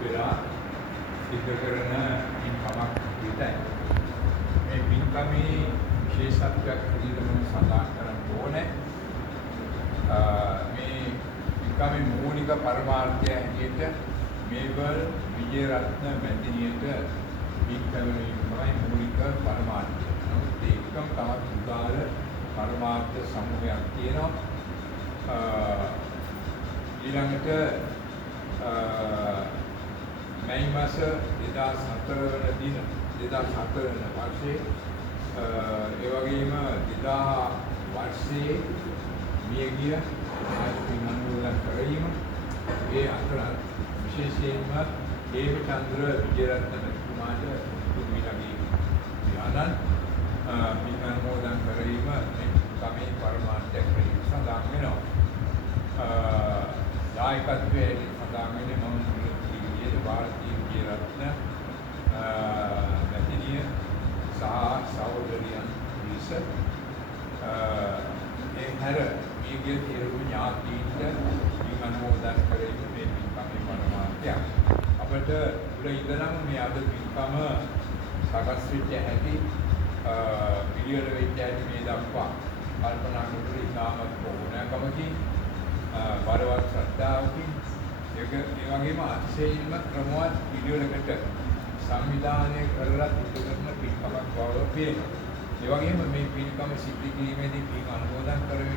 වෙලා සිද්ධ කරන පින්කමක් විතරයි. මේ පින්කමේ විශේෂත්වයක් විදිහට මම සඳහන් කරන්න ඕනේ. මේ පින්කමේ මූලික පරමාර්ථය හැටියට මේබල් විජේරත්න මැතිණියට පින්කමේ තමයි මූලික පරමාර්ථය. නමුත් ඒකම තවත් උදාර පරමාර්ථ සමූහයක් තියෙනවා. ඊළඟට මැයි මාස 2004 වන දින 2004 වන වර්ෂයේ ඒ වගේම 2000 වර්ෂයේ මියගිය ආශිර්වාද කරගීම ඒ අතර විශේෂයෙන්ම හේමචන්ද්‍ර විජේරත්න මැතිතුමාට තුමිලගේ යානන් පින්කමෝදන් කරගීම මේ කමේ පරමාර්ථයක් විදිහට සඳහන් වෙනවා. දායකත්වයේ සඳහන් වෙන්නේ මම මුලින්ම ಭಾರತೀಯ විජේරත්න මැතිණිය සහ සහෝදරියන් විස ඒ හැර මේගේ සියලුම ඥාතීන්ට පින් අනුමෝදන් කරගෙන මේ පින්කමේ පරමාර්ථයක් අපිට උඩ ඉඳලා මේ අද පින්කම සකස් වෙච්ච හැටි පිළිවෙල වෙච්ච හැටි මේ දක්වා කල්පනා කරලා ඉතාමත් ඕනෑකමකින් බරවත් ශ්‍රද්ධාවකින් ඒ වගේම අතිශයින්ම ක්‍රමවත් පිළිවෙලකට සංවිධානය කරලා සිදු කරන පින්කමක් බව පේනවා. ඒ වගේම මේ පින්කම සිද්ධ කිරීමේදී පින් අනුමෝදන් කරවන්න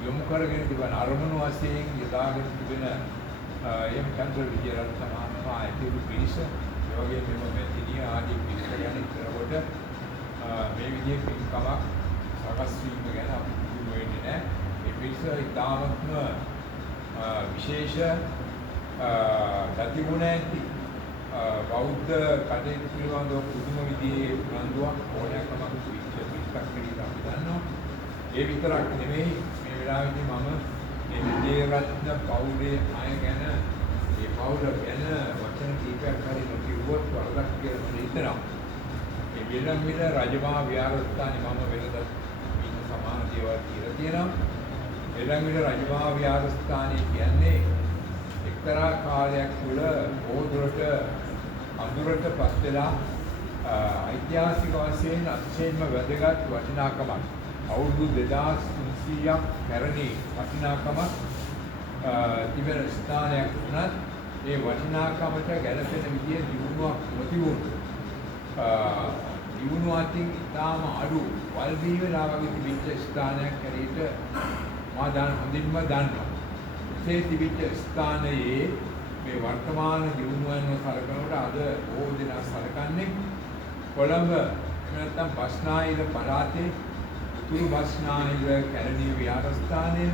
යොමු කරගෙන තිබෙන අරමුණු වශයෙන් යොදාගෙන තිබෙන හේමචන්ද්‍ර විජේරත්න මහත්මයා ඇතුළු පිරිස ඒ වගේම මෙම මැතිණිය ආදී පිරිස යන ඉතරකොට මේ විදිහේ පින්කමක් සකස් වීම ගැන අපි කිව්ව වෙන්නේ නැහැ. මේ පිරිස ඉතාමත්ම විශේෂ ගතිගුණ ඇති බෞද්ධ කටයුතු පිළිබඳව පුදුම විදිහේ උනන්දුවක් ඕනෑකමක් පිරිසක් පිළිබඳව අපි දන්නවා. ඒ විතරක් නෙමෙයි මේ වෙලාවේදී මම මේ විජේරත්න පවුලේ අය ගැන මේ පවුල ගැන වචන කීපයක් හරි නොකියුවොත් වරදක් කියලා මම හිතනවා. මේ වෙලම්මිල රජමහා විහාරස්ථානයේ මම වෙනදත් ඉන්න සමාන දේවල් කියලා තියෙනවා. වෙලම්මිල රජමහා විහාරස්ථානයේ කියන්නේ එක්තරා කාලයක් තුළ බොහෝදුරට අඳුරට පස් වෙලා ඓතිහාසික වශයෙන් අතිශයින්ම වැදගත් වටිනාකමක් අවුරුදු 2300ක් පැරණි වටිනාකමක් තිබෙන ස්ථානයක් වුණත් ඒ වටිනාකමට ගැළපෙන විදිහේ දියුණුවක් නොතිබුණු දියුණුව අතින් ඉතාම අඩු වල්බී වෙලා වගේ තිබිච්ච ස්ථානයක් හැටියට මා හොඳින්ම දන්නවා. ඒ තිබිච්ච ස්ථානයේ මේ වර්තමාන දියුණුවන්ව සලකනකොට අද බොහෝ දෙනා සලකන්නේ කොළඹ නැත්නම් බස්නාහිර පළාතේ උතුරු බස්නාහිර කැලණිය විහාරස්ථානය ඒ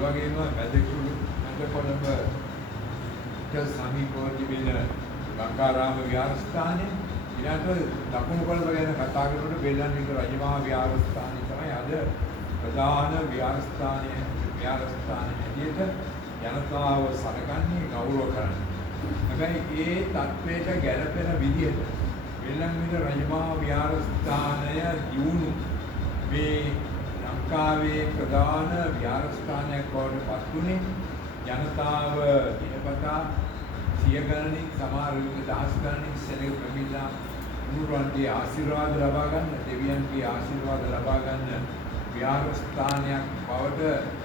වගේම වැදකුළු මැද කොළඹට සමීපව තිබෙන ගංගාරාම විහාරස්ථානය ඊළඟට දකුණු කොළඹ ගැන කතා කරනකොට බෙල්ලන්විල රජමහා විහාරස්ථානය තමයි අද ප්‍රධාන විහාරස්ථානය හැටියට ජනතාව සලකන්නේ ගෞරව කරන්නේ. හැබැයි ඒ තත්වයට ගැළපෙන විදිහට බෙල්ලන්විල රජමහා විහාරස්ථානය දියුණු මේ ලංකාවේ ප්‍රධාන විහාරස්ථානයක් බවට පත් වුණේ ජනතාව දිනපතා සිය ගණනින් සමහර විට දහස් ගණනින් සෙනග ප්‍රමිලා උන්වහන්සේගේ ආශිර්වාද ලබා ගන්න දෙවියන්ගේ ආශිර්වාද ලබා ගන්න විහාරස්ථානයක් බවට